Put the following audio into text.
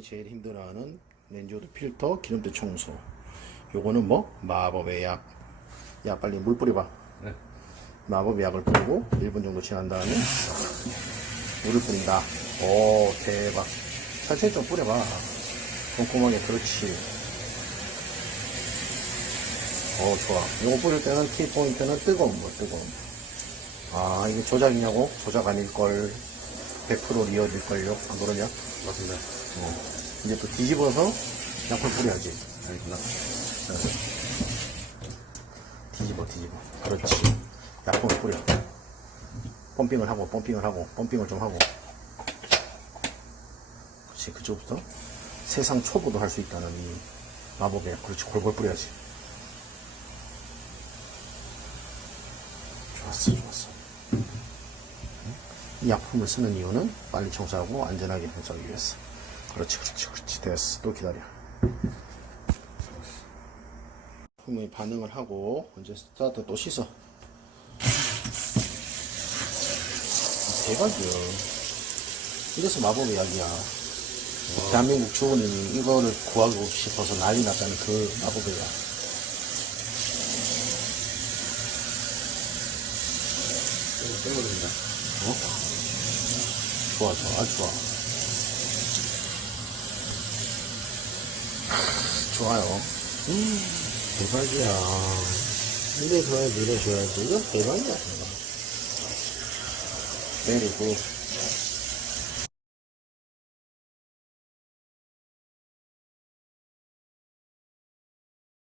사람이 제일 힘들어하는 렌즈우드 필터 기름때 청소. 요거는 뭐 마법의 약. 야 빨리 물 뿌려봐. 네. 마법의 약을 뿌리고 1분 정도 지난 다음에 물을 뿌린다. 오 대박. 천천히 좀 뿌려봐. 꼼꼼하게 그렇지. 어 좋아. 요거 뿌릴 때는 키 포인트는 뜨거운 거 뜨거운 거. 아 이게 조작이냐고? 조작 아닐걸. 100% 리얼일걸요? 안 그러냐? 맞습니다. 어. 이제 또 뒤집어서 약을 뿌려야지. 알겠구나. 뒤집어, 뒤집어. 그렇지. 약품을 뿌려. 펌핑을 하고, 펌핑을 하고, 펌핑을 좀 하고. 그렇지, 그쪽부터 세상 초보도 할 수 있다는 이 마법의 약. 그렇지, 골골 뿌려야지. 좋았어, 좋았어. 이 약품을 쓰는 이유는 빨리 청소하고 안전하게 청소하기 위해서. 그렇지, 그렇지, 그렇지. 됐어. 또 기다려. 품의 반응을 하고 이제 스타트 또 씻어. 대박이야. 이래서 마법의 약이야. 대한민국 주부님이 이거를 구하고 싶어서 난리 났다는 그 마법의 약. 땡거립니다. 어? 좋아, 좋아, 아주 좋아. 좋아요. 음, 대박이야. 근데 그걸 밀어줘야지. 이거 대박이야. 내리고.